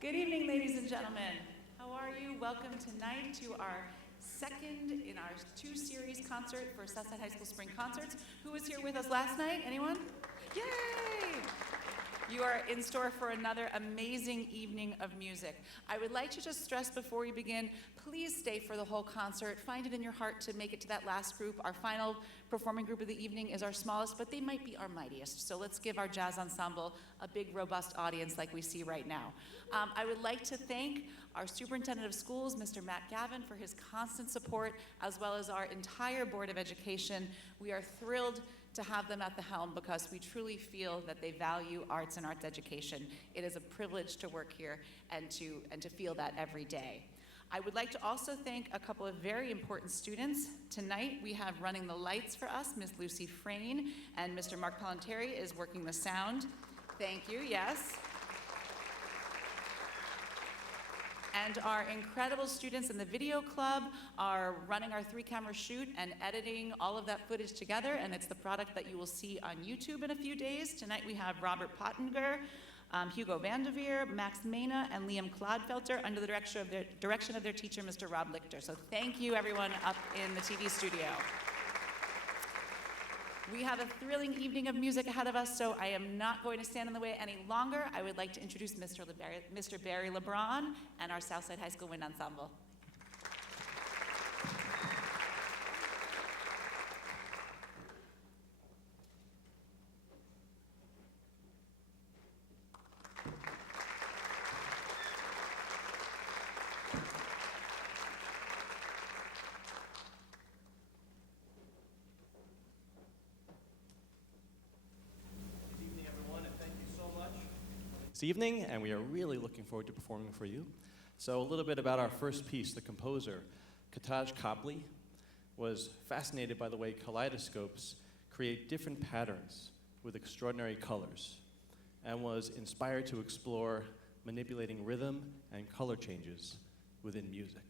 Good evening, ladies and gentlemen. How are you? Welcome tonight to our second in our two-series concert for Southside High School Spring Concerts. Who was here with us last night? Anyone? Yay! You are in store for another amazing evening of music. I would like to just stress before we begin, please stay for the whole concert. Find it in your heart to make it to that last group. Our final performing group of the evening is our smallest, but they might be our mightiest. So let's give our jazz ensemble a big, robust audience like we see right now. I would like to thank our superintendent of schools, Mr. Matt Gavin, for his constant support, as well as our entire Board of Education. We are thrilled to have them at the helm because we truly feel that they value arts and arts education. It is a privilege to work here and to feel that every day. I would like to also thank a couple of very important students. Tonight we have running the lights for us, Ms. Lucy Frayne, and Mr. Mark Palanteri is working the sound. Thank you, yes. And our incredible students in the video club are running our 3-camera shoot and editing all of that footage together, and it's the product that you will see on YouTube in a few days. Tonight we have Robert Pottinger, Hugo Vandeveer, Max Mena, and Liam Clodfelter under the direction of their teacher, Mr. Rob Lichter. So thank you, everyone up in the TV studio. We have a thrilling evening of music ahead of us, so I am not going to stand in the way any longer. I would like to introduce Mr. Barry LeBron and our Southside High School Wind Ensemble. This evening, and we are really looking forward to performing for you. So a little bit about our first piece. The composer, Kataj Kabli, was fascinated by the way kaleidoscopes create different patterns with extraordinary colors, and was inspired to explore manipulating rhythm and color changes within music.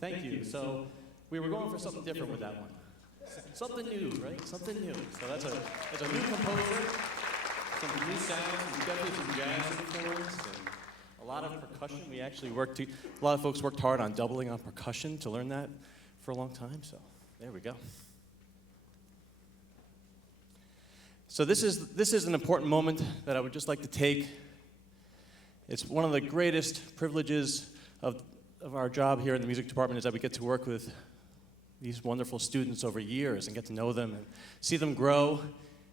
Thank you. So we were going for something different with that one. Something new, right? Something new. So that's a new composer, some new sounds, definitely some jazz influence, and a lot of percussion. We actually a lot of folks worked hard on doubling on percussion to learn that for a long time, so there we go. So this is an important moment that I would just like to take. It's one of the greatest privileges of our job here in the music department is that we get to work with these wonderful students over years and get to know them and see them grow.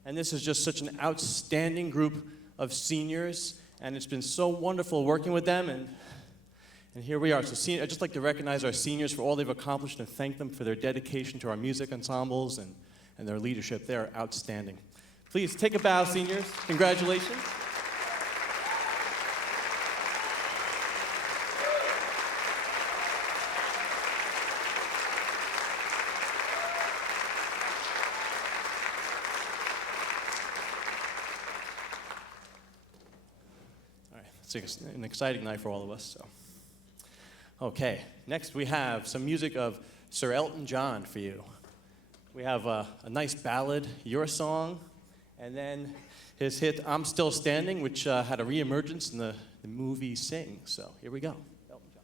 And this is just such an outstanding group of seniors, and it's been so wonderful working with them, and here we are. So I'd just like to recognize our seniors for all they've accomplished and thank them for their dedication to our music ensembles and their leadership. They are outstanding. Please take a bow, seniors. Congratulations. It's an exciting night for all of us. So, okay, next we have some music of Sir Elton John for you. We have a nice ballad, Your Song, and then his hit I'm Still Standing, which had a reemergence in the movie Sing. So here we go. Elton John.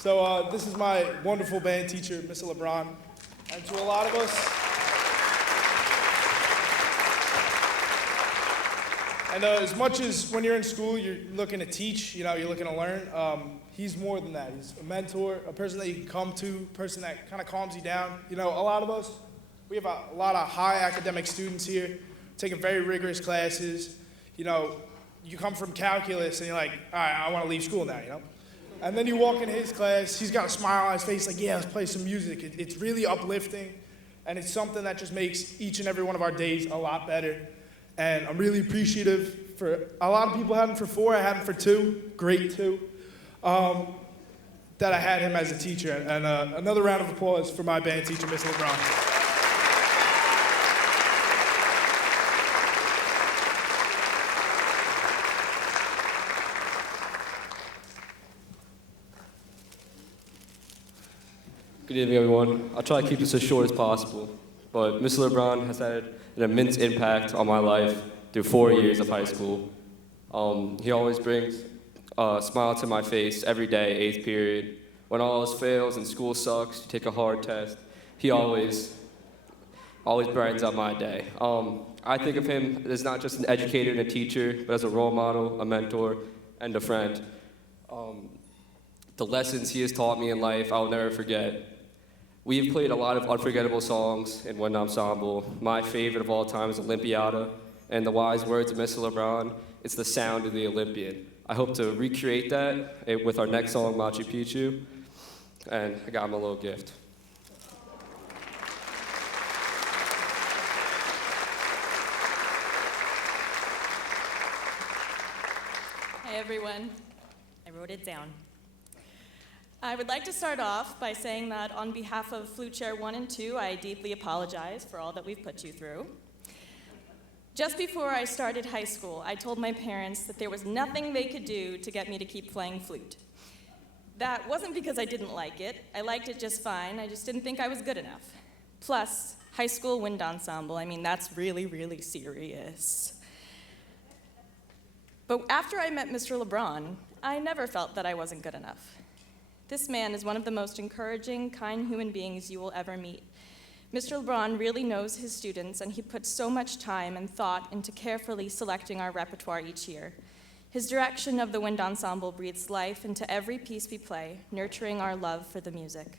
So this is my wonderful band teacher, Mr. LeBron. And to a lot of us, and as much as when you're in school, you're looking to teach, you're looking to learn, he's more than that. He's a mentor, a person that you can come to, a person that kind of calms you down. A lot of us, we have a lot of high academic students here, taking very rigorous classes. You come from calculus and you're like, all right, I want to leave school now, And then you walk in his class, he's got a smile on his face like, yeah, let's play some music. It's really uplifting, and it's something that just makes each and every one of our days a lot better. And I'm really appreciative for, a lot of people had him for 4, I had him for 2, great 2, that I had him as a teacher. And another round of applause for my band teacher, Mr. LeBron. Good evening, everyone. I'll try to keep this as short as possible, but Mr. LeBron has had an immense impact on my life through 4 years of high school. He always brings a smile to my face every day, 8th period. When all else fails and school sucks, you take a hard test, he always brightens up my day. I think of him as not just an educator and a teacher, but as a role model, a mentor, and a friend. The lessons he has taught me in life, I'll never forget. We have played a lot of unforgettable songs in Wind Ensemble. My favorite of all time is Olympiada, and the wise words of Mr. LeBron, it's the sound of the Olympian. I hope to recreate that with our next song, Machu Picchu, and I got him a little gift. Hi, everyone. I wrote it down. I would like to start off by saying that on behalf of Flute Chair 1 and 2, I deeply apologize for all that we've put you through. Just before I started high school, I told my parents that there was nothing they could do to get me to keep playing flute. That wasn't because I didn't like it. I liked it just fine. I just didn't think I was good enough. Plus, high school wind ensemble, that's really, really serious. But after I met Mr. LeBron, I never felt that I wasn't good enough. This man is one of the most encouraging, kind human beings you will ever meet. Mr. LeBron really knows his students, and he puts so much time and thought into carefully selecting our repertoire each year. His direction of the wind ensemble breathes life into every piece we play, nurturing our love for the music.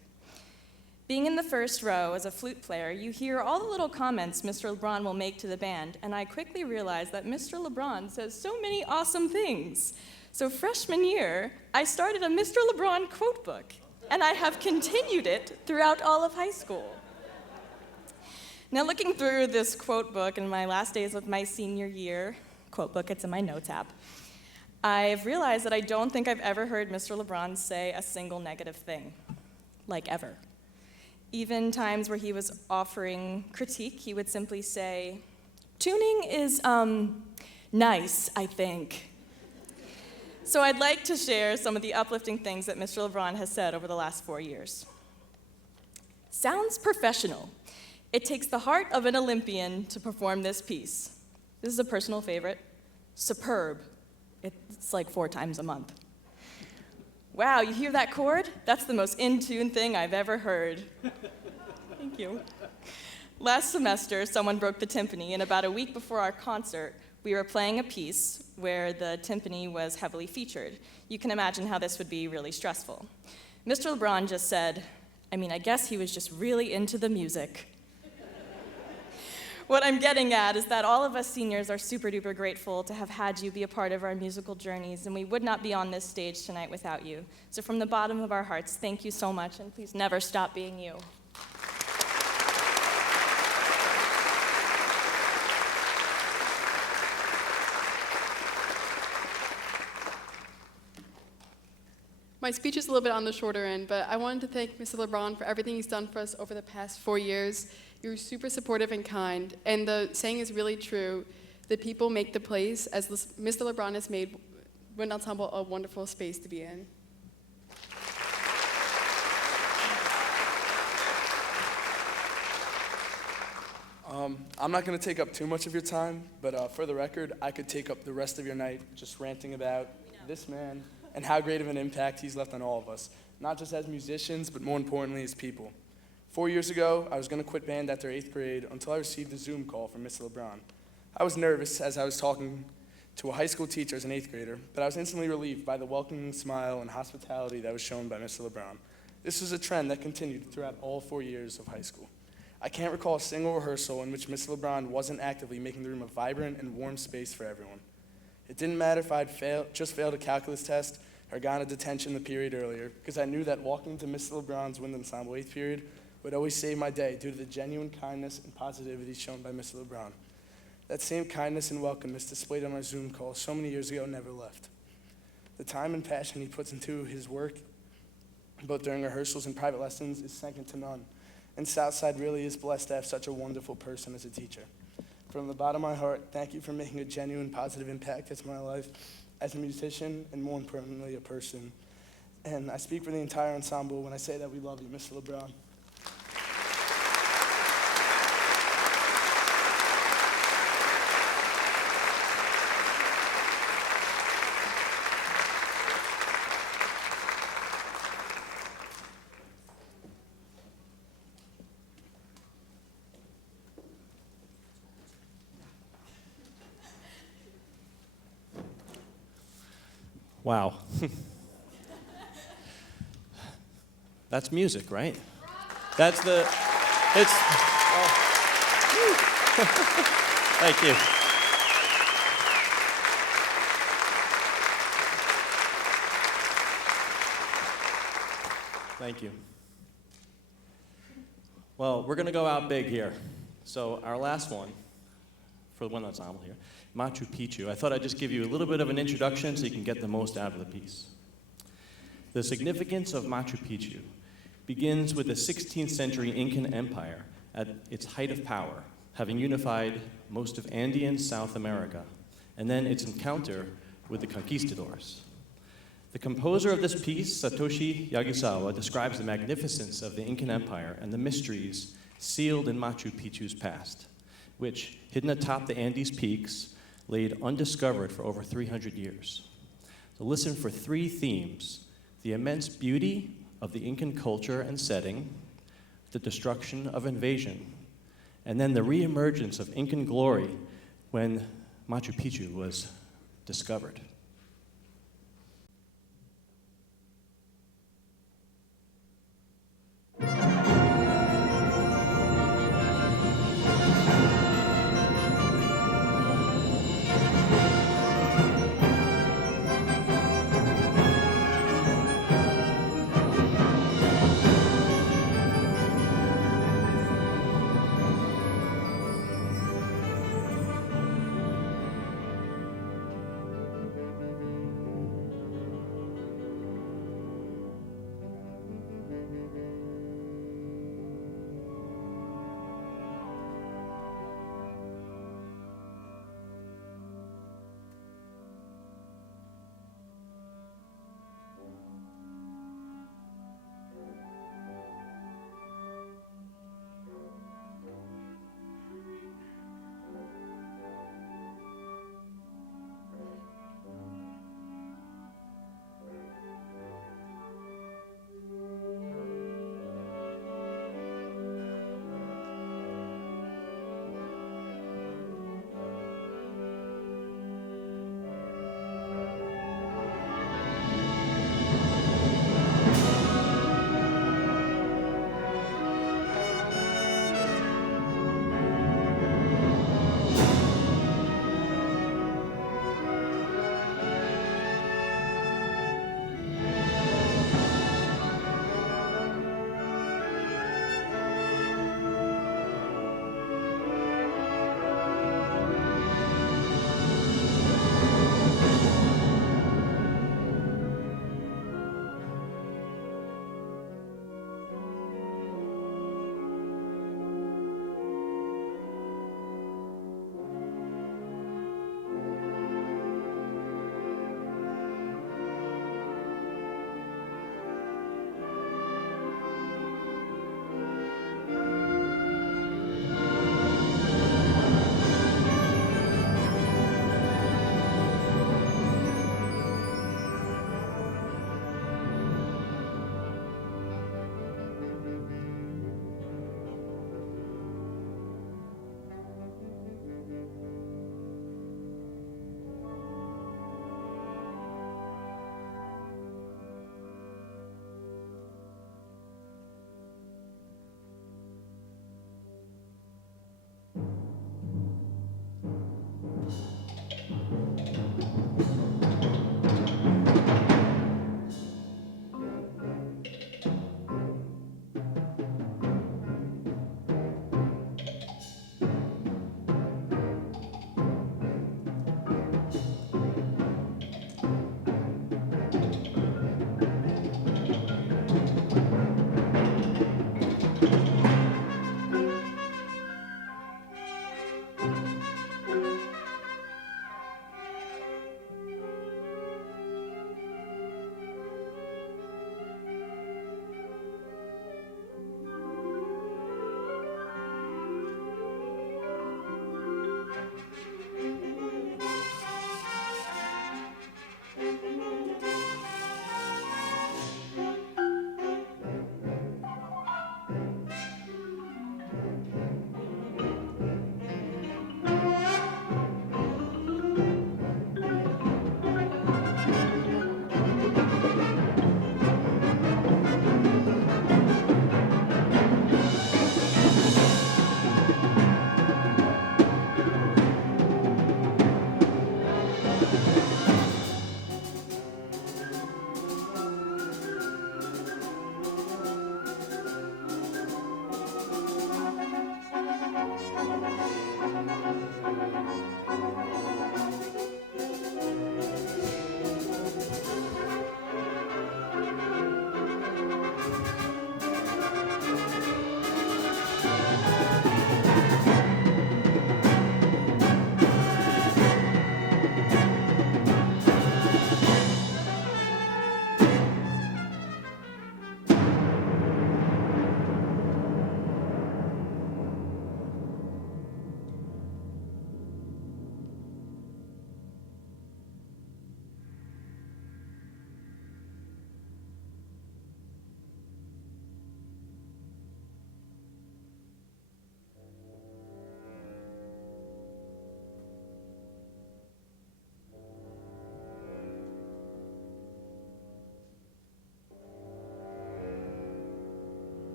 Being in the first row as a flute player, you hear all the little comments Mr. LeBron will make to the band, and I quickly realized that Mr. LeBron says so many awesome things. So freshman year, I started a Mr. LeBron quote book, and I have continued it throughout all of high school. Now, looking through this quote book in my last days of my senior year, quote book, it's in my notes app, I've realized that I don't think I've ever heard Mr. LeBron say a single negative thing, like ever. Even times where he was offering critique, he would simply say, tuning is, nice, I think. So I'd like to share some of the uplifting things that Mr. LeBron has said over the last 4 years. Sounds professional. It takes the heart of an Olympian to perform this piece. This is a personal favorite. Superb. It's like 4 times a month. Wow, you hear that chord? That's the most in-tune thing I've ever heard. Thank you. Last semester, someone broke the timpani, and about a week before our concert, we were playing a piece where the timpani was heavily featured. You can imagine how this would be really stressful. Mr. LeBron just said, I guess he was just really into the music. What I'm getting at is that all of us seniors are super duper grateful to have had you be a part of our musical journeys, and we would not be on this stage tonight without you. So from the bottom of our hearts, thank you so much, and please never stop being you. My speech is a little bit on the shorter end, but I wanted to thank Mr. LeBron for everything he's done for us over the past 4 years. You were super supportive and kind, and the saying is really true. The people make the place, as Mr. LeBron has made Wind Ensemble a wonderful space to be in. I'm not going to take up too much of your time, but for the record, I could take up the rest of your night just ranting about this man and how great of an impact he's left on all of us. not just as musicians, but more importantly as people. 4 years ago, I was going to quit band after 8th grade until I received a Zoom call from Mr. LeBron. I was nervous as I was talking to a high school teacher as an 8th grader, but I was instantly relieved by the welcoming smile and hospitality that was shown by Mr. LeBron. This was a trend that continued throughout all 4 years of high school. I can't recall a single rehearsal in which Mr. LeBron wasn't actively making the room a vibrant and warm space for everyone. It didn't matter if I'd just failed a calculus test or gotten a detention the period earlier, because I knew that walking to Mr. LeBron's wind ensemble 8th period would always save my day due to the genuine kindness and positivity shown by Mr. LeBron. That same kindness and welcomeness displayed on our Zoom call so many years ago never left. The time and passion he puts into his work, both during rehearsals and private lessons, is second to none. And Southside really is blessed to have such a wonderful person as a teacher. From the bottom of my heart, thank you for making a genuine positive impact into my life as a musician and more importantly, a person. And I speak for the entire ensemble when I say that we love you, Mr. LeBron. Wow. That's music, right? That's the, it's, thank you. Thank you. Well, we're going to go out big here. So our last one, for the one ensemble here, Machu Picchu. I thought I'd just give you a little bit of an introduction so you can get the most out of the piece. The significance of Machu Picchu begins with the 16th century Incan Empire at its height of power, having unified most of Andean South America, and then its encounter with the conquistadors. The composer of this piece, Satoshi Yagisawa, describes the magnificence of the Incan Empire and the mysteries sealed in Machu Picchu's past, which, hidden atop the Andes peaks, laid undiscovered for over 300 years. So listen for three themes: the immense beauty of the Incan culture and setting, the destruction of invasion, and then the reemergence of Incan glory when Machu Picchu was discovered.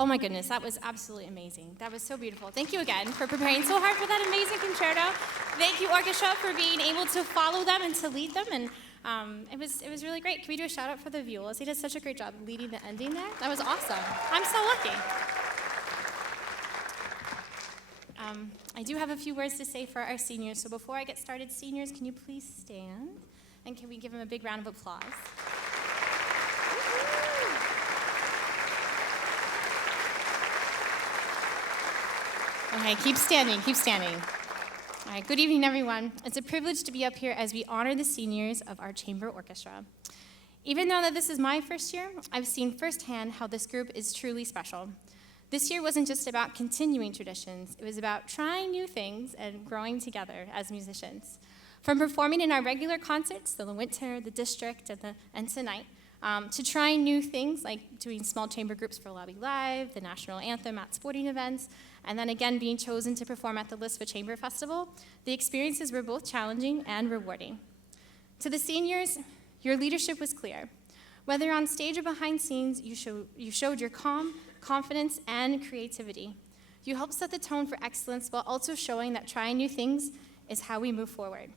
Oh my goodness, that was absolutely amazing. That was so beautiful. Thank you again for preparing so hard for that amazing concerto. Thank you, Orchestra, for being able to follow them and to lead them. And it was really great. Can we do a shout out for the violas? He did such a great job leading the ending there. That was awesome. I'm so lucky. I do have a few words to say for our seniors. So before I get started, seniors, can you please stand? And can we give them a big round of applause? Okay, keep standing, keep standing. All right, good evening, everyone. It's a privilege to be up here as we honor the seniors of our chamber orchestra. Even though that this is my first year, I've seen firsthand how this group is truly special. This year wasn't just about continuing traditions, it was about trying new things and growing together as musicians. From performing in our regular concerts, the winter, the district, and tonight, to trying new things like doing small chamber groups for Lobby Live, the national anthem at sporting events, and then again being chosen to perform at the Lisfa Chamber Festival, the experiences were both challenging and rewarding. To the seniors, your leadership was clear. Whether on stage or behind scenes, you showed your calm, confidence, and creativity. You helped set the tone for excellence while also showing that trying new things is how we move forward.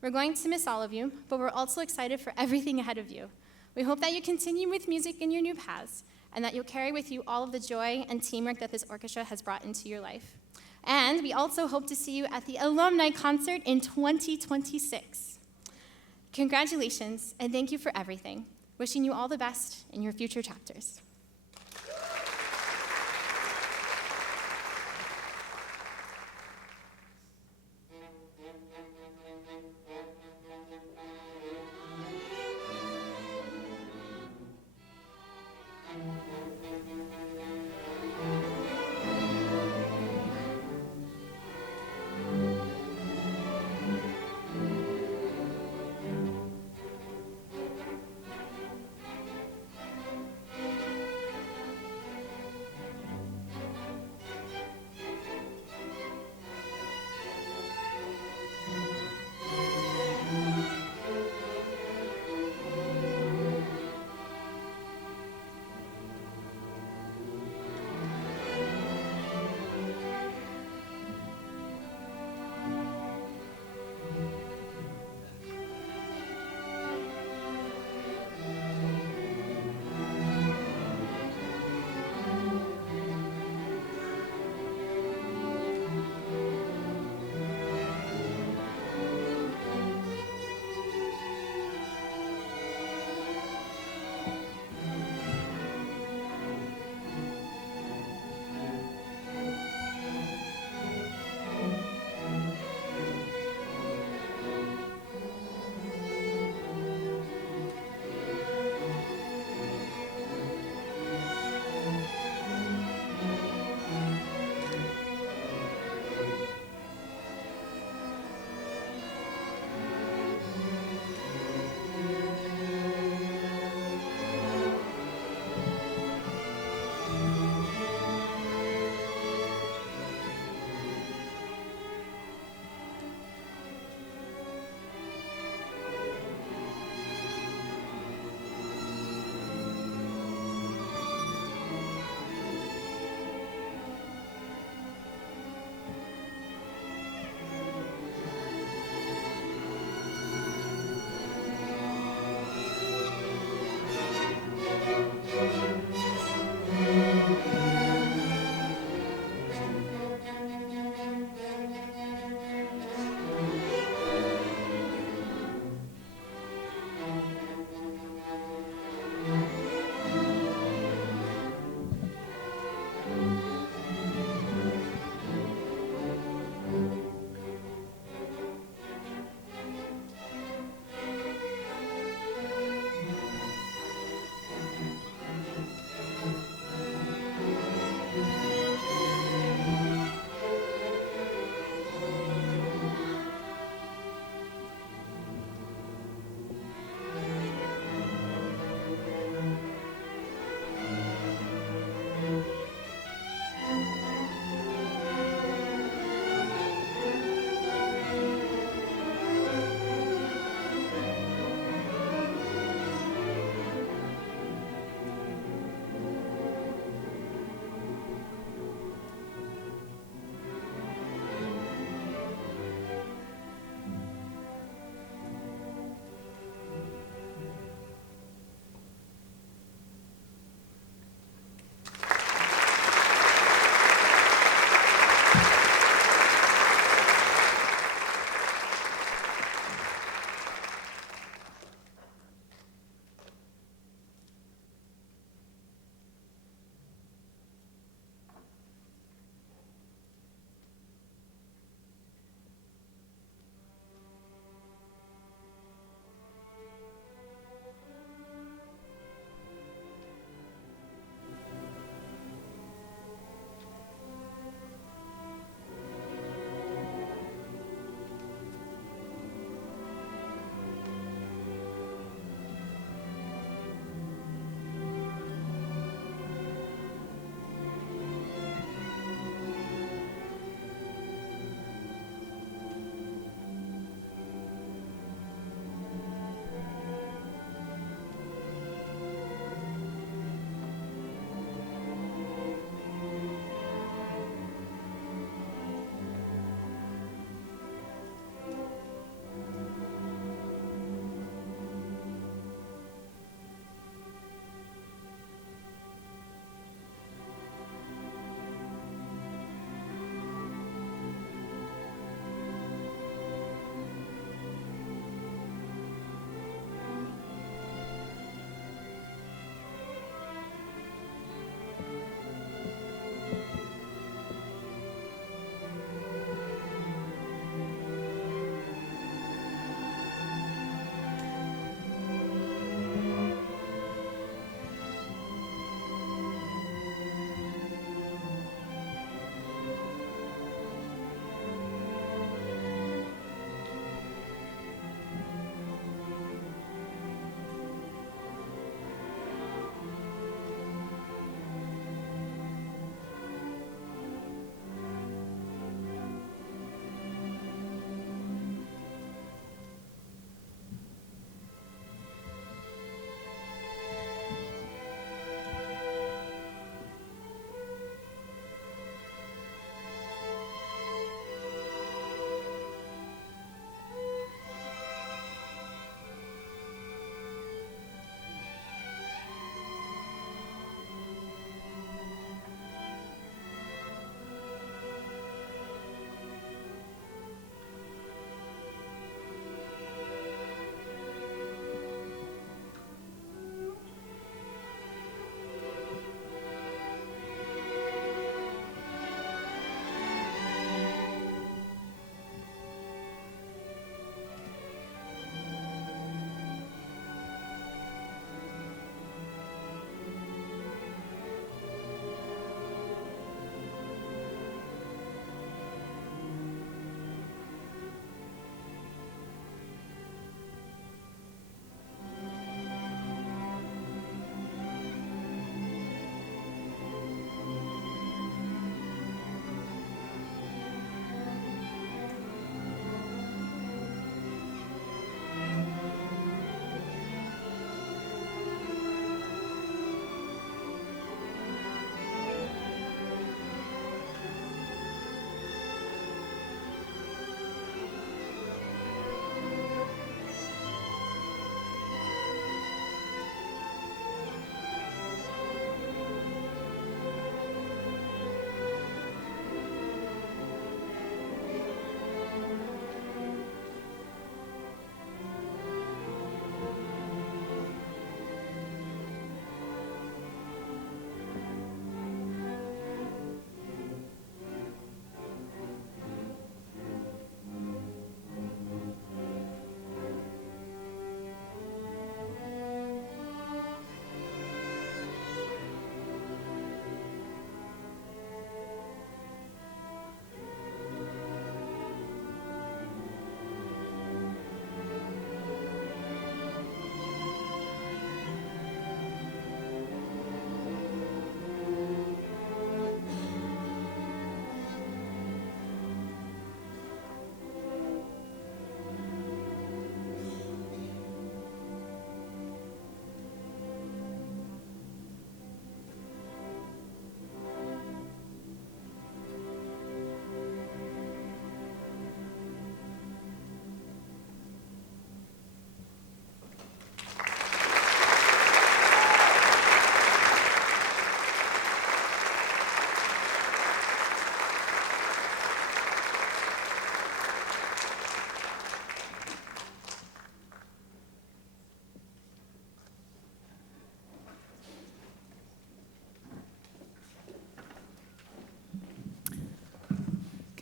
We're going to miss all of you, but we're also excited for everything ahead of you. We hope that you continue with music in your new paths, and that you'll carry with you all of the joy and teamwork that this orchestra has brought into your life. And we also hope to see you at the alumni concert in 2026. Congratulations, and thank you for everything. Wishing you all the best in your future chapters.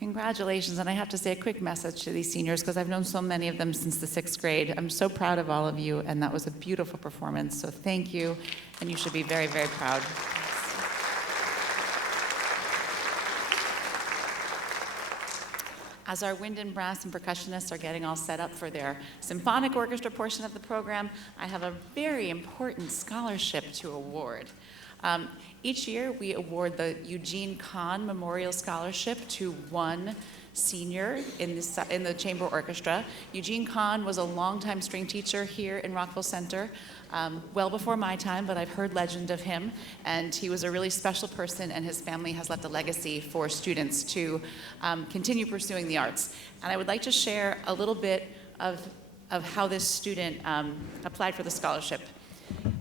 Congratulations, and I have to say a quick message to these seniors because I've known so many of them since the 6th grade. I'm so proud of all of you, and that was a beautiful performance, so thank you, and you should be very, very proud. As our wind and brass and percussionists are getting all set up for their symphonic orchestra portion of the program, I have a very important scholarship to award. Each year, we award the Eugene Kahn Memorial Scholarship to one senior in the chamber orchestra. Eugene Kahn was a longtime string teacher here in Rockville Center, well before my time, but I've heard legend of him, and he was a really special person, and his family has left a legacy for students to continue pursuing the arts. And I would like to share a little bit of how this student applied for the scholarship.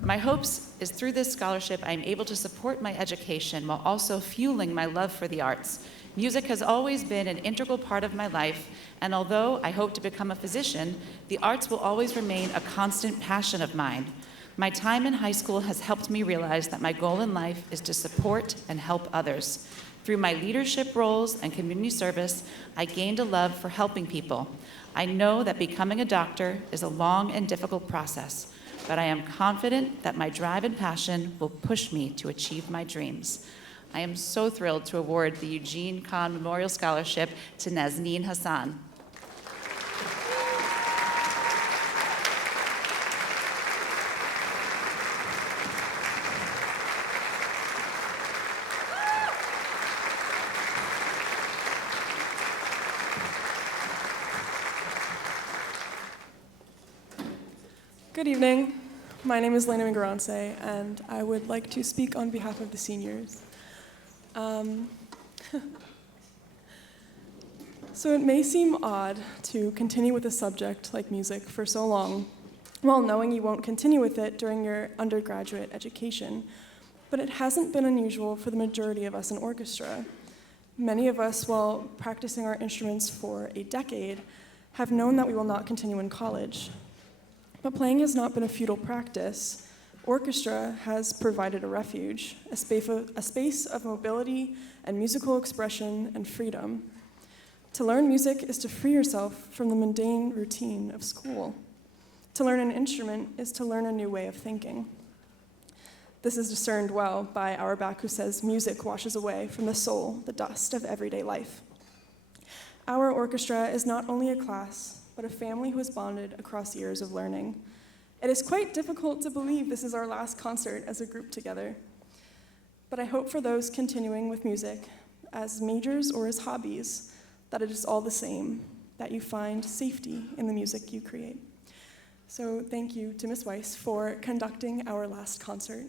My hopes is through this scholarship, I'm able to support my education while also fueling my love for the arts. Music has always been an integral part of my life, and although I hope to become a physician, the arts will always remain a constant passion of mine. My time in high school has helped me realize that my goal in life is to support and help others. Through my leadership roles and community service, I gained a love for helping people. I know that becoming a doctor is a long and difficult process, but I am confident that my drive and passion will push me to achieve my dreams. I am so thrilled to award the Eugene Kahn Memorial Scholarship to Nazneen Hassan. Good evening. My name is Lena Migarance, and I would like to speak on behalf of the seniors. So it may seem odd to continue with a subject like music for so long, while knowing you won't continue with it during your undergraduate education, but it hasn't been unusual for the majority of us in orchestra. Many of us, while practicing our instruments for a decade, have known that we will not continue in college. But playing has not been a futile practice. Orchestra has provided a refuge, a space of mobility and musical expression and freedom. To learn music is to free yourself from the mundane routine of school. To learn an instrument is to learn a new way of thinking. This is discerned well by Auerbach, who says, music washes away from the soul the dust of everyday life. Our orchestra is not only a class, but a family who has bonded across years of learning. It is quite difficult to believe this is our last concert as a group together. But I hope for those continuing with music, as majors or as hobbies, that it is all the same, that you find safety in the music you create. So thank you to Ms. Weiss for conducting our last concert.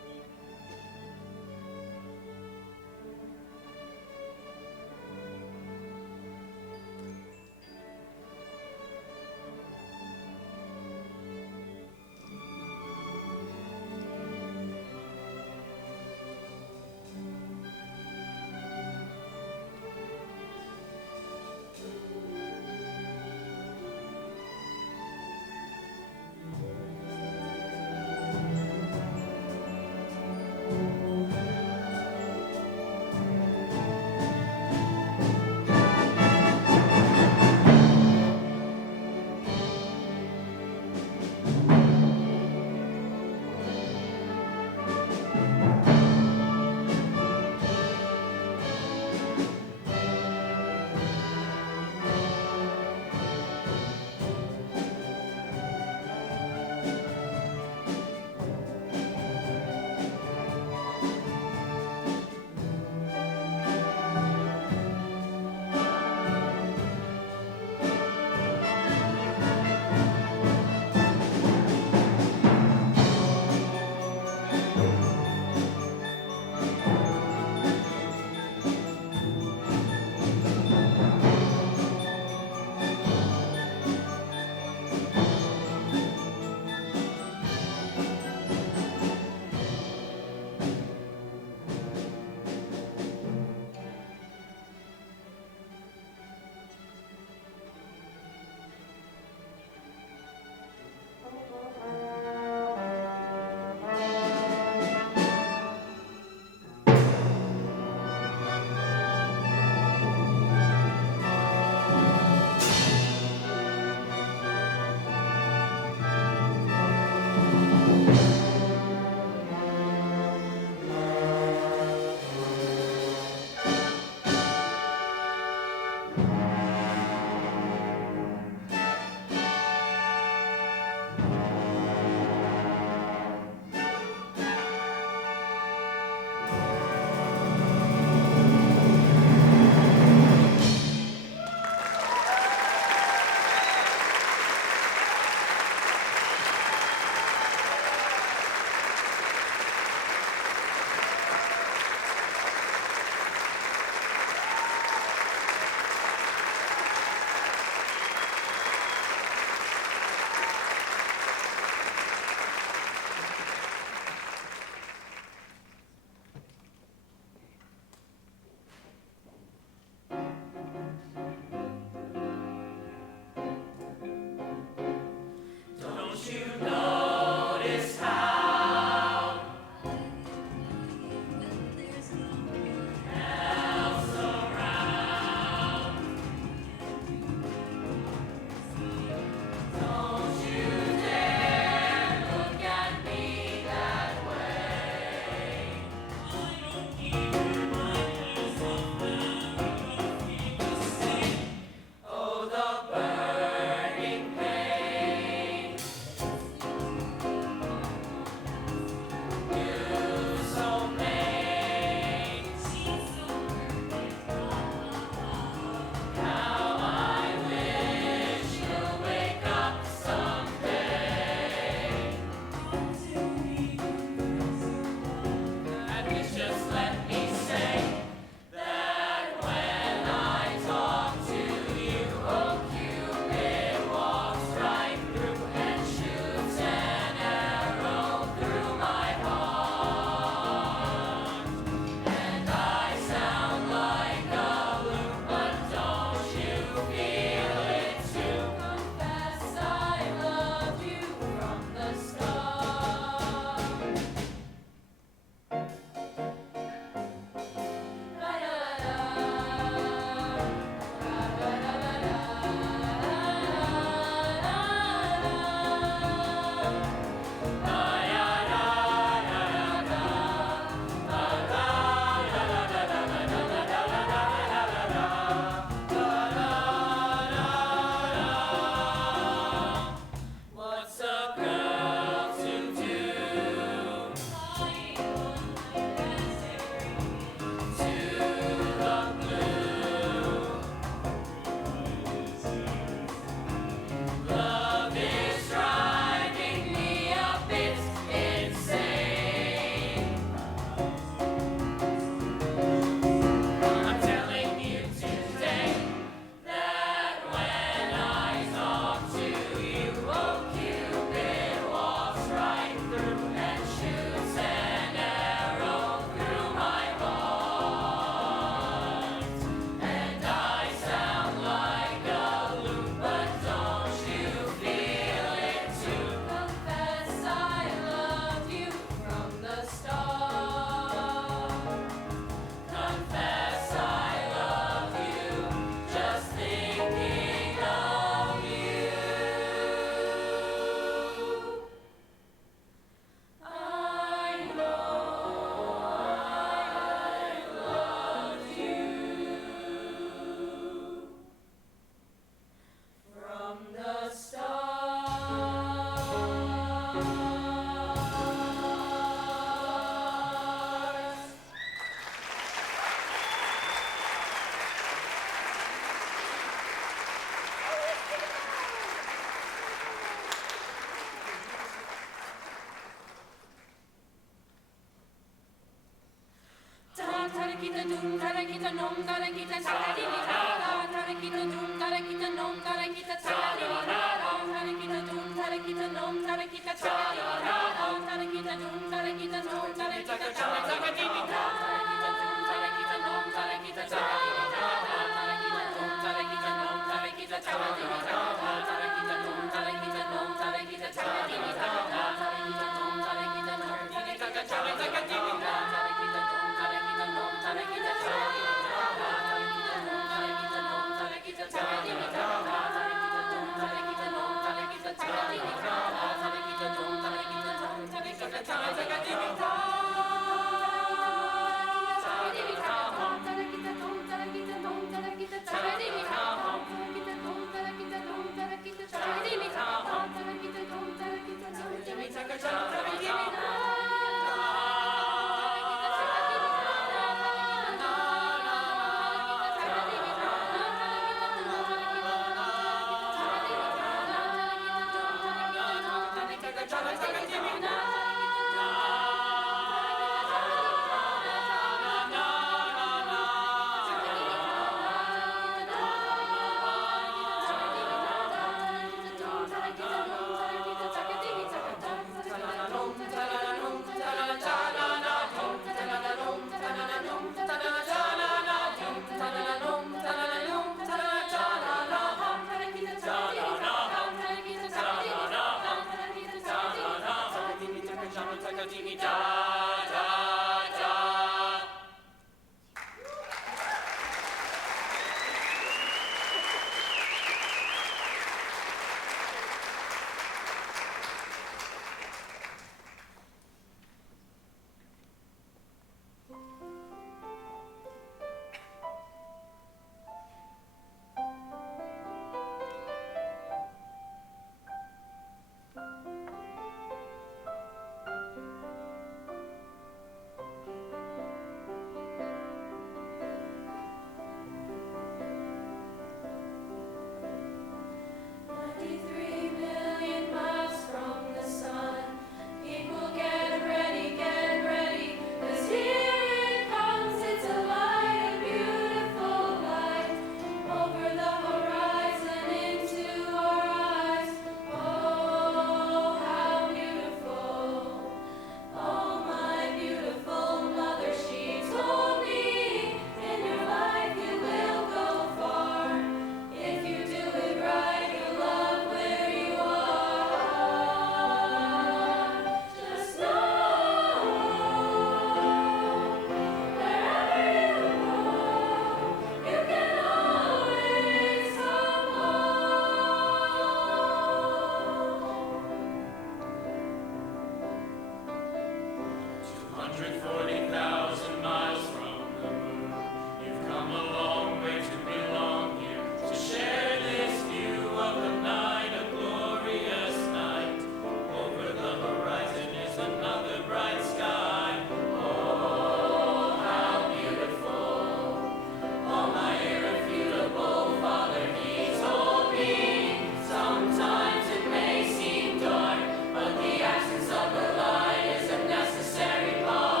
Necessary part.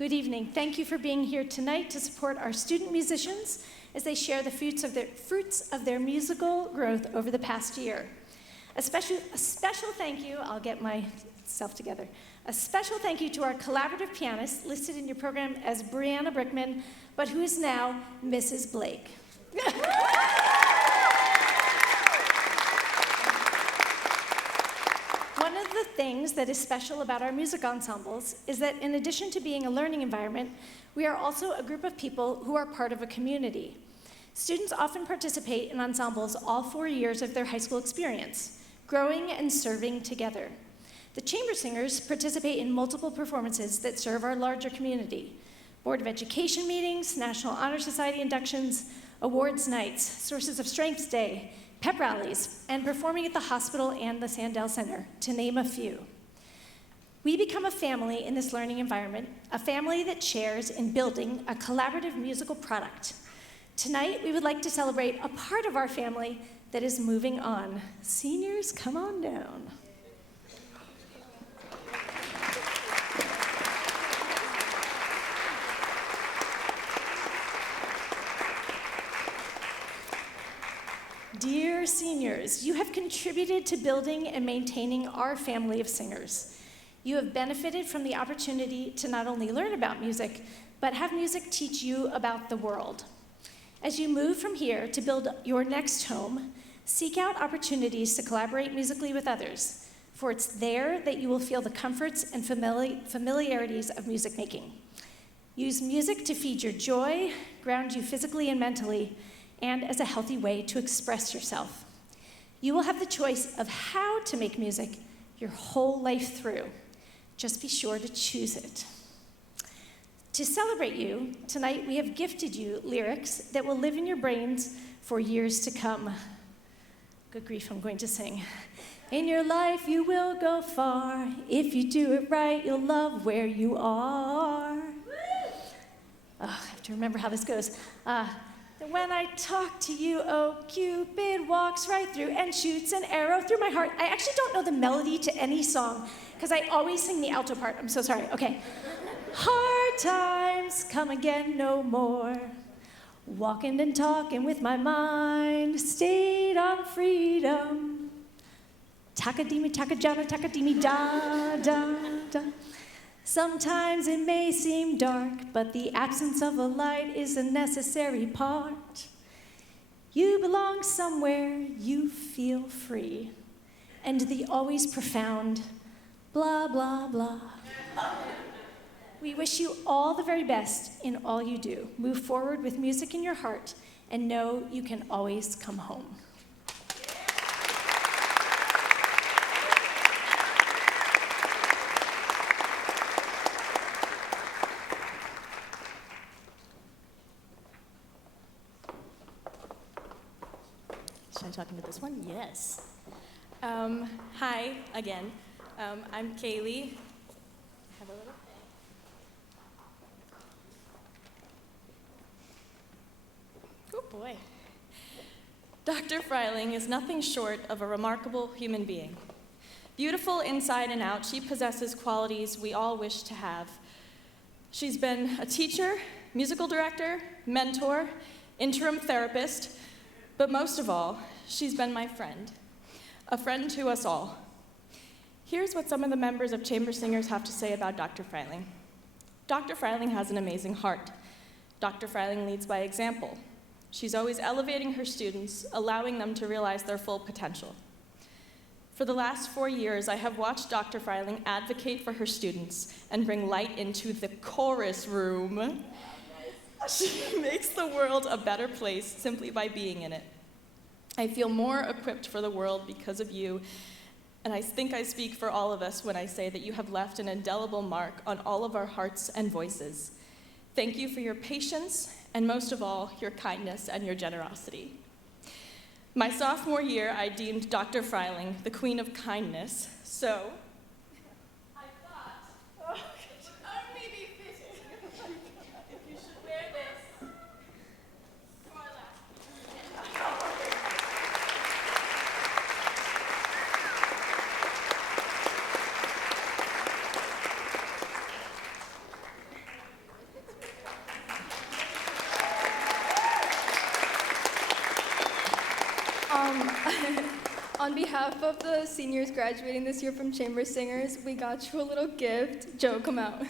Good evening. Thank you for being here tonight to support our student musicians as they share the fruits of their musical growth over the past year. A special thank you, I'll get myself together. A special thank you to our collaborative pianist, listed in your program as Brianna Brickman, but who is now Mrs. Blake. One of the things that is special about our music ensembles is that in addition to being a learning environment, we are also a group of people who are part of a community. Students often participate in ensembles all 4 years of their high school experience, growing and serving together. The chamber singers participate in multiple performances that serve our larger community: Board of Education meetings, National Honor Society inductions, awards nights, Sources of Strength Day, pep rallies, and performing at the hospital and the Sandell Center, to name a few. We become a family in this learning environment, a family that shares in building a collaborative musical product. Tonight, we would like to celebrate a part of our family that is moving on. Seniors, come on down. Dear seniors, you have contributed to building and maintaining our family of singers. You have benefited from the opportunity to not only learn about music, but have music teach you about the world. As you move from here to build your next home, seek out opportunities to collaborate musically with others, for it's there that you will feel the comforts and familiarities of music making. Use music to feed your joy, ground you physically and mentally, and as a healthy way to express yourself. You will have the choice of how to make music your whole life through. Just be sure to choose it. To celebrate you, tonight we have gifted you lyrics that will live in your brains for years to come. Good grief, I'm going to sing. In your life you will go far. If you do it right, you'll love where you are. Oh, I have to remember how this goes. When I talk to you, oh, Cupid walks right through and shoots an arrow through my heart. I actually don't know the melody to any song because I always sing the alto part. I'm so sorry. Okay. Hard times come again no more. Walking and talking with my mind, stayed on freedom. Takadimi, takajana, takadimi, da, da, da. Sometimes it may seem dark, but the absence of a light is a necessary part. You belong somewhere, you feel free. And the always profound, blah, blah, blah. We wish you all the very best in all you do. Move forward with music in your heart, and know you can always come home. Should I talk into this one? Yes. Hi, again. I'm Kaylee. Have a little thing. Oh boy. Dr. Freiling is nothing short of a remarkable human being. Beautiful inside and out, she possesses qualities we all wish to have. She's been a teacher, musical director, mentor, interim therapist, but most of all, she's been my friend, a friend to us all. Here's what some of the members of Chamber Singers have to say about Dr. Freiling. Dr. Freiling has an amazing heart. Dr. Freiling leads by example. She's always elevating her students, allowing them to realize their full potential. For the last 4 years, I have watched Dr. Freiling advocate for her students and bring light into the chorus room. She makes the world a better place simply by being in it. I feel more equipped for the world because of you, and I think I speak for all of us when I say that you have left an indelible mark on all of our hearts and voices. Thank you for your patience, and most of all, your kindness and your generosity. My sophomore year, I deemed Dr. Freiling the queen of kindness, so I thought, maybe fitting if you should wear this for our last. On behalf of the seniors graduating this year from Chamber Singers, we got you a little gift. Joe, come out.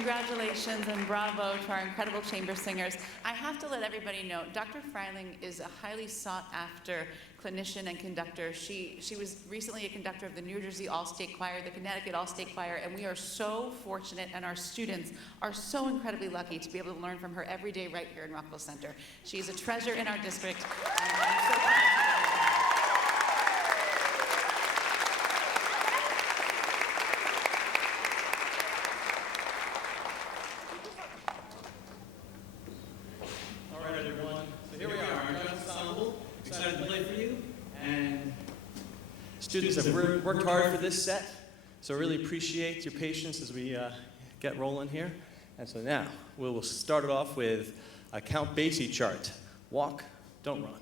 Congratulations and bravo to our incredible chamber singers. I have to let everybody know, Dr. Freiling is a highly sought after clinician and conductor. She was recently a conductor of the New Jersey All-State Choir, the Connecticut All-State Choir, and we are so fortunate, and our students are so incredibly lucky to be able to learn from her every day right here in Rockville Center. She is a treasure in our district. And I'm so proud to have her. All right, everyone. So here we are, our young ensemble. Excited to play for you. And students have worked hard for this set, so really appreciate your patience as we get rolling here. And so now, we will start it off with a Count Basie chart. Walk, don't run.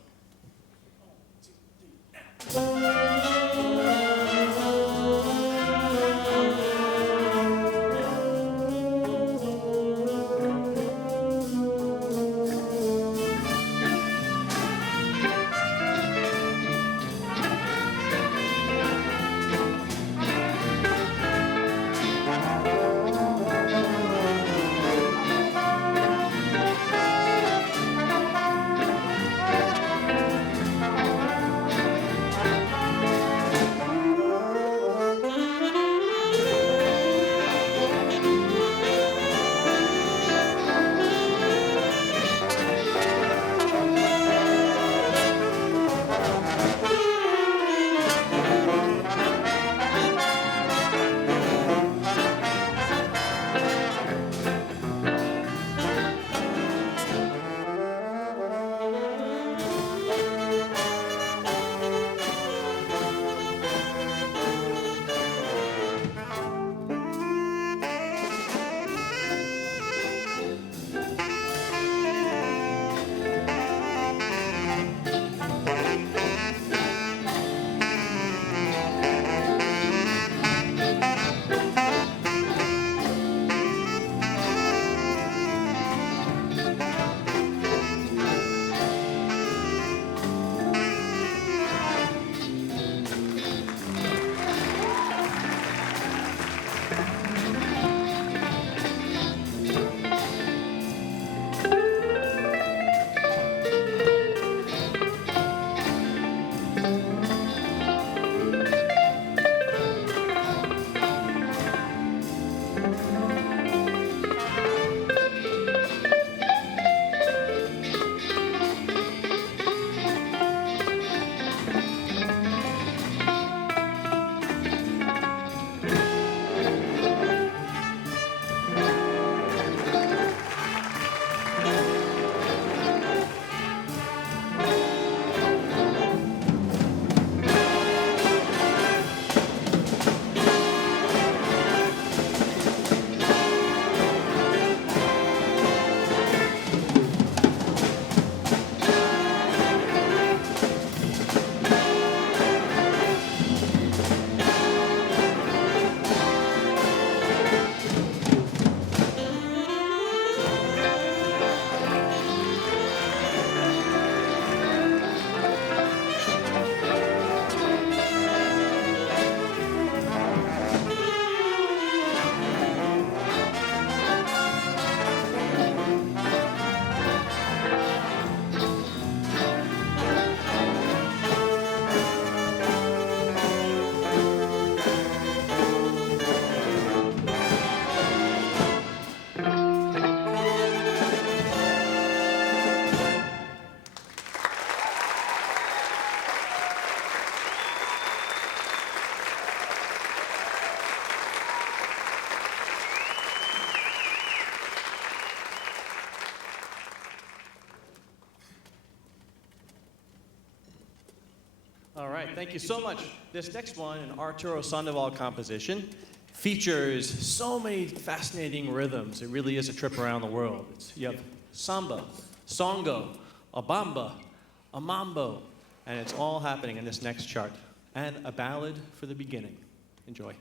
All right, thank you so much. This next one, an Arturo Sandoval composition, features so many fascinating rhythms. It really is a trip around the world. You have samba, songo, a bamba, a mambo, and it's all happening in this next chart. And a ballad for the beginning. Enjoy.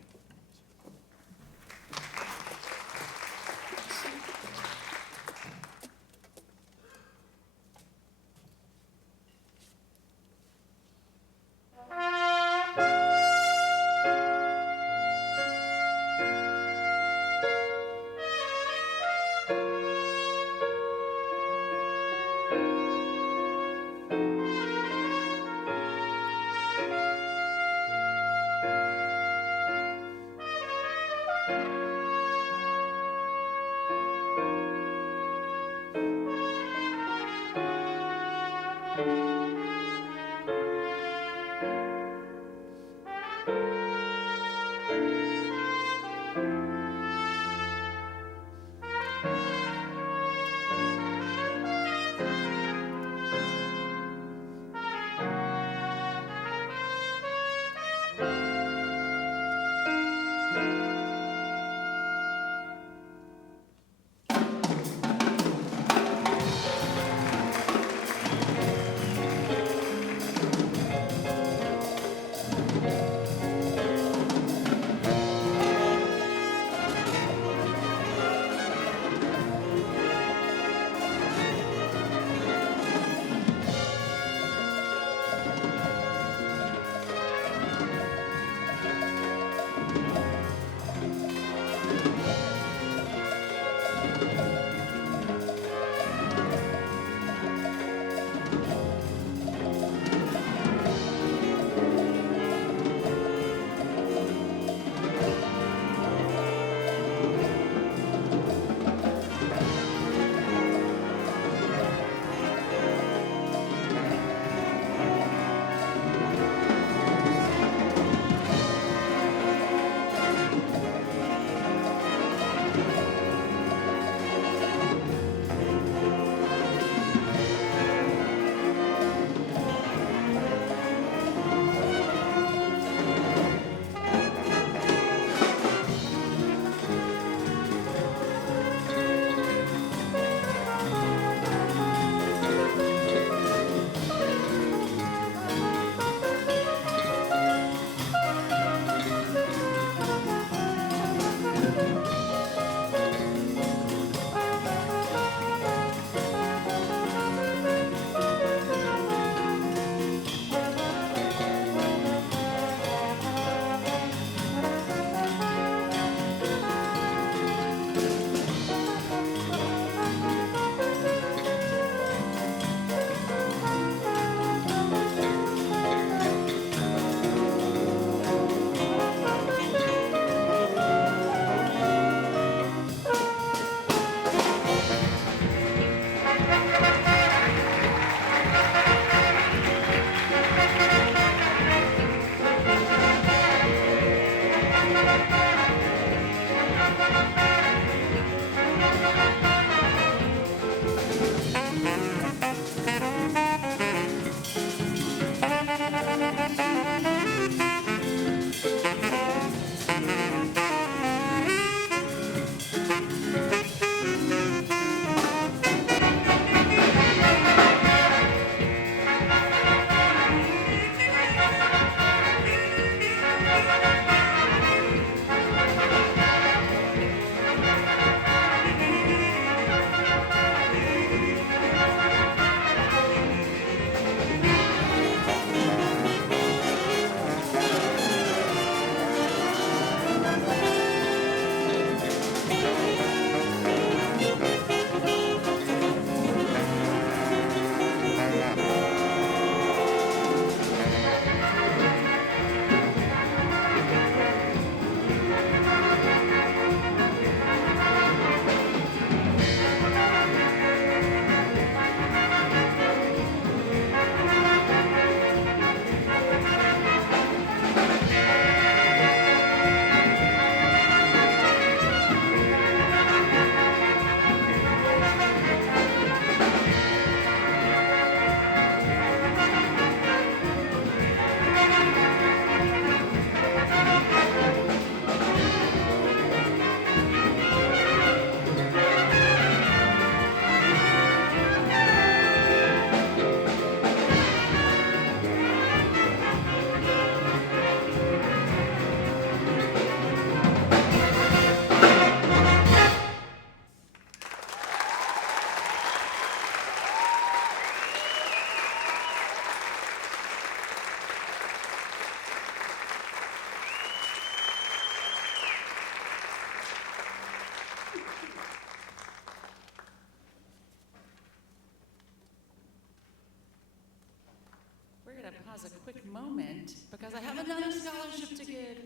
moment because I have another scholarship to give.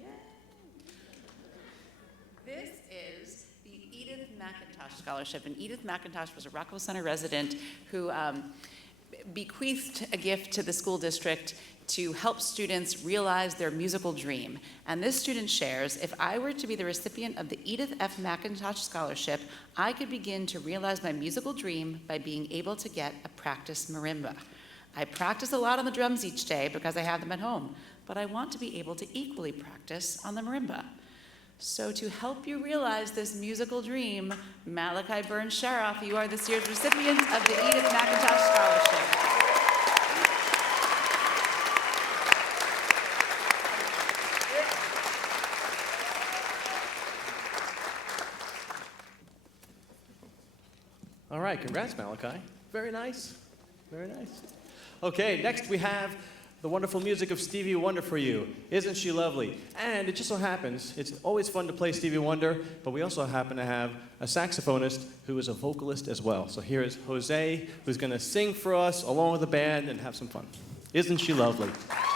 This is the Edith McIntosh Scholarship, and Edith McIntosh was a Rockville Center resident who bequeathed a gift to the school district to help students realize their musical dream. And this student shares, if I were to be the recipient of the Edith F. McIntosh Scholarship, I could begin to realize my musical dream by being able to get a practice marimba. I practice a lot on the drums each day because I have them at home, but I want to be able to equally practice on the marimba. So to help you realize this musical dream, Malachi Burns-Sharoff, you are this year's recipient of the Edith McIntosh Scholarship. All right, congrats, Malachi. Very nice, very nice. Okay, next we have the wonderful music of Stevie Wonder for you. Isn't she lovely? And it just so happens, it's always fun to play Stevie Wonder, but we also happen to have a saxophonist who is a vocalist as well. So here is Jose, who's gonna sing for us along with the band and have some fun. Isn't she lovely? Isn't she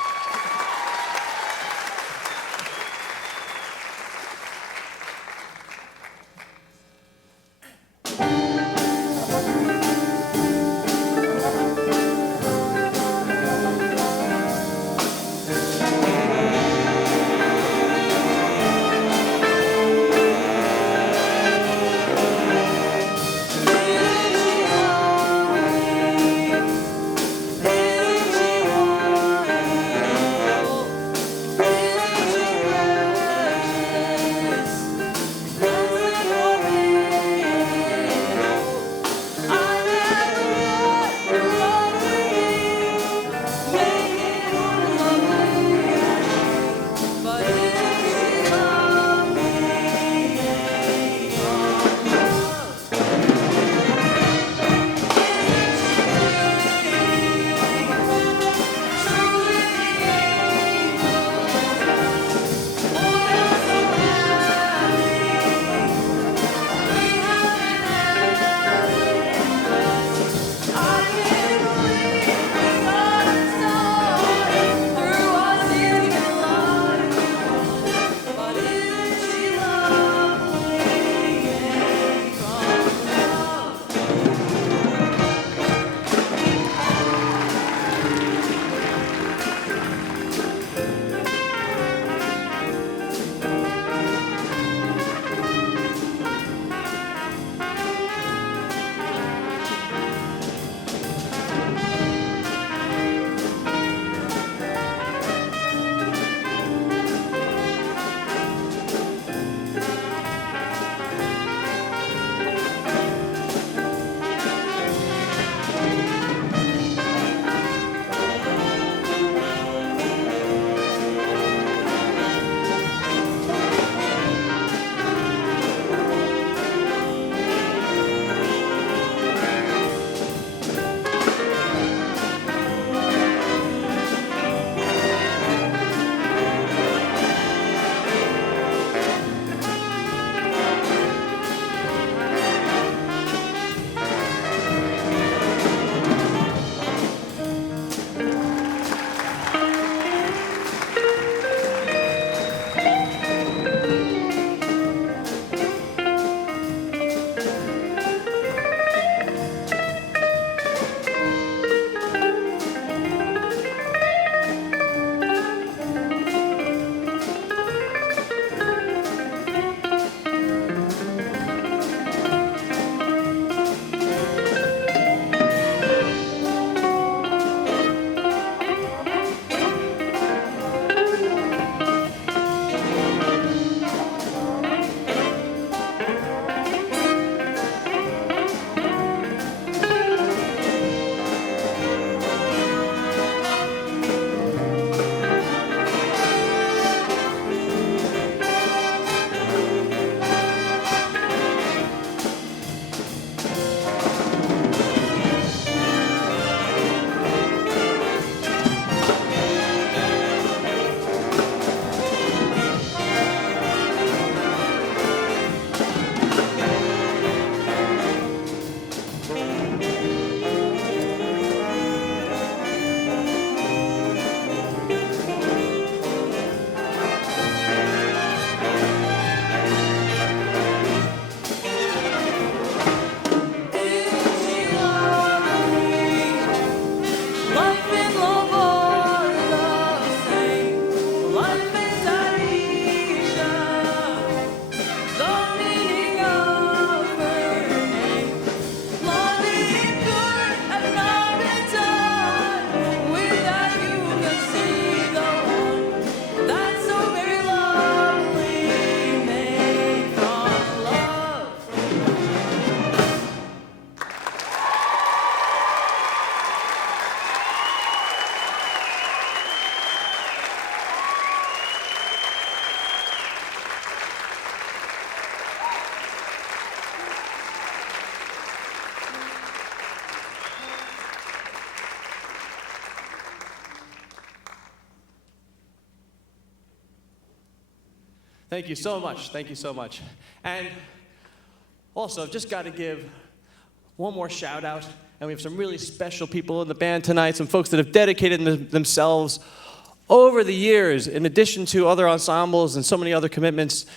Thank you so much. Thank you so much. And also, I've just got to give one more shout out. And we have some really special people in the band tonight, some folks that have dedicated themselves over the years, in addition to other ensembles and so many other commitments.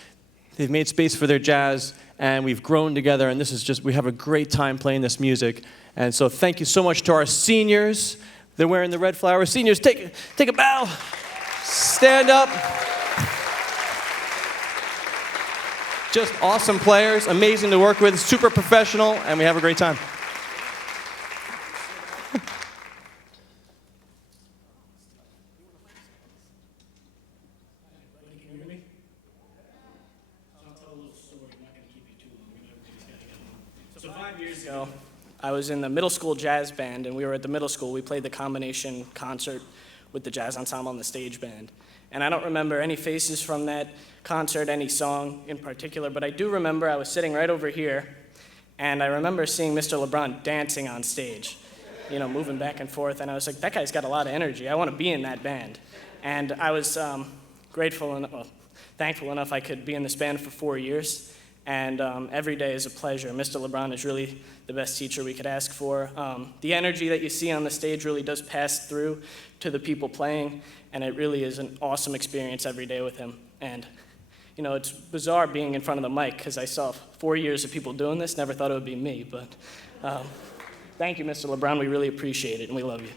They've made space for their jazz, and we've grown together, and this is just, we have a great time playing this music. And so thank you so much to our seniors. They're wearing the red flowers. Seniors, take a bow. Stand up. Just awesome players, amazing to work with, super professional, and we have a great time. So 5 years ago, I was in the middle school jazz band, and we were at the middle school. We played the combination concert with the jazz ensemble and the stage band. And I don't remember any faces from that concert, any song in particular, but I do remember I was sitting right over here, and I remember seeing Mr. LeBron dancing on stage, you know, moving back and forth, and I was like, that guy's got a lot of energy. I want to be in that band. And I was thankful enough I could be in this band for 4 years, and every day is a pleasure. Mr. LeBron is really the best teacher we could ask for. The energy that you see on the stage really does pass through to the people playing, and it really is an awesome experience every day with him. And you know, it's bizarre being in front of the mic because I saw 4 years of people doing this, never thought it would be me, but thank you, Mr. LeBron. We really appreciate it, and we love you.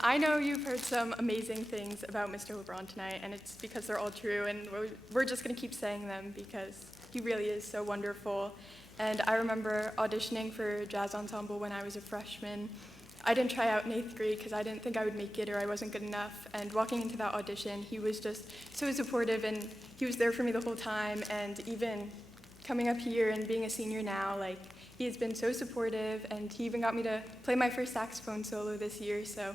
I know you've heard some amazing things about Mr. LeBron tonight, and it's because they're all true, and we're just going to keep saying them because he really is so wonderful. And I remember auditioning for jazz ensemble when I was a freshman. I didn't try out in 8th grade because I didn't think I would make it or I wasn't good enough. And walking into that audition, he was just so supportive, and he was there for me the whole time. And even coming up here and being a senior now, like, he has been so supportive, and he even got me to play my first saxophone solo this year. So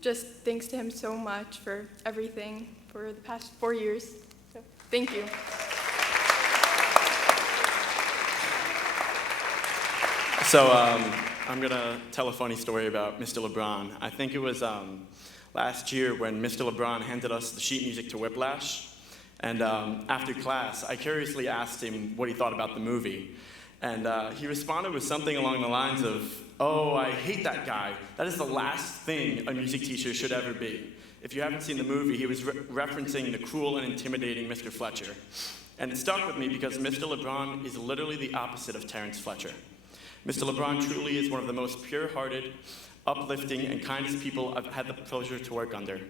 just thanks to him so much for everything for the past 4 years. So thank you. So I'm going to tell a funny story about Mr. LeBron. I think it was last year when Mr. LeBron handed us the sheet music to Whiplash. And after class, I curiously asked him what he thought about the movie. And he responded with something along the lines of, "Oh, I hate that guy. That is the last thing a music teacher should ever be." If you haven't seen the movie, he was referencing the cruel and intimidating Mr. Fletcher. And it stuck with me because Mr. LeBron is literally the opposite of Terrence Fletcher. Mr. LeBron truly is one of the most pure-hearted, uplifting, and kindest people I've had the pleasure to work under.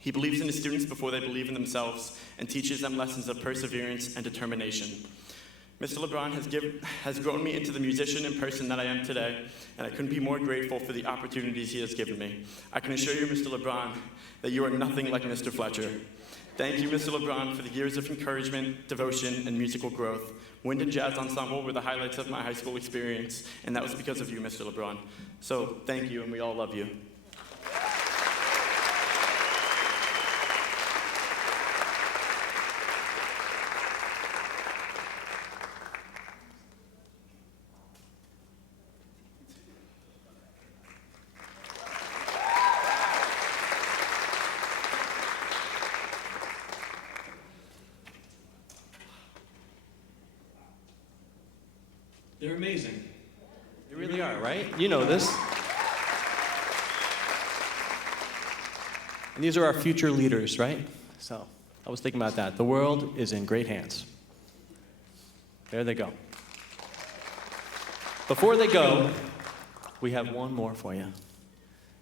He believes in his students before they believe in themselves and teaches them lessons of perseverance and determination. Mr. LeBron has grown me into the musician and person that I am today, and I couldn't be more grateful for the opportunities he has given me. I can assure you, Mr. LeBron, that you are nothing like Mr. Fletcher. Thank you, Mr. LeBron, for the years of encouragement, devotion, and musical growth. Wind and Jazz Ensemble were the highlights of my high school experience, and that was because of you, Mr. LeBron. So thank you, and we all love you. They're amazing. They really are, right? You know this. And these are our future leaders, right? So I was thinking about that. The world is in great hands. There they go. Before they go, we have one more for you.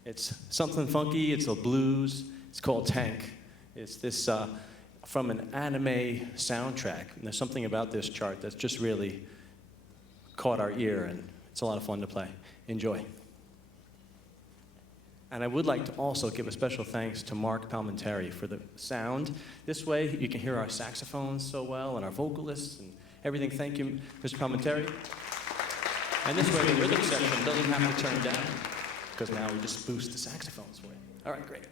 It's something funky. It's a blues. It's called Tank. It's this from an anime soundtrack. And there's something about this chart that's just really caught our ear, and it's a lot of fun to play. Enjoy. And I would like to also give a special thanks to Mark Palmenteri for the sound. This way you can hear our saxophones so well and our vocalists and everything. Thank you, Mr. Palmenteri. And this way the rhythm section doesn't have to turn down because now we just boost the saxophones for you. All right, great.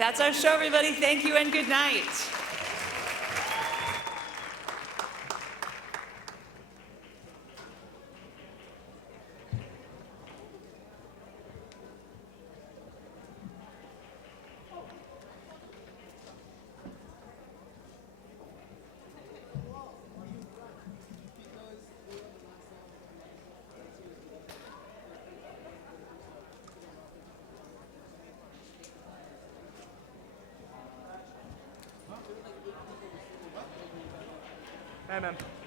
That's our show, everybody. Thank you and good night. Hey, man.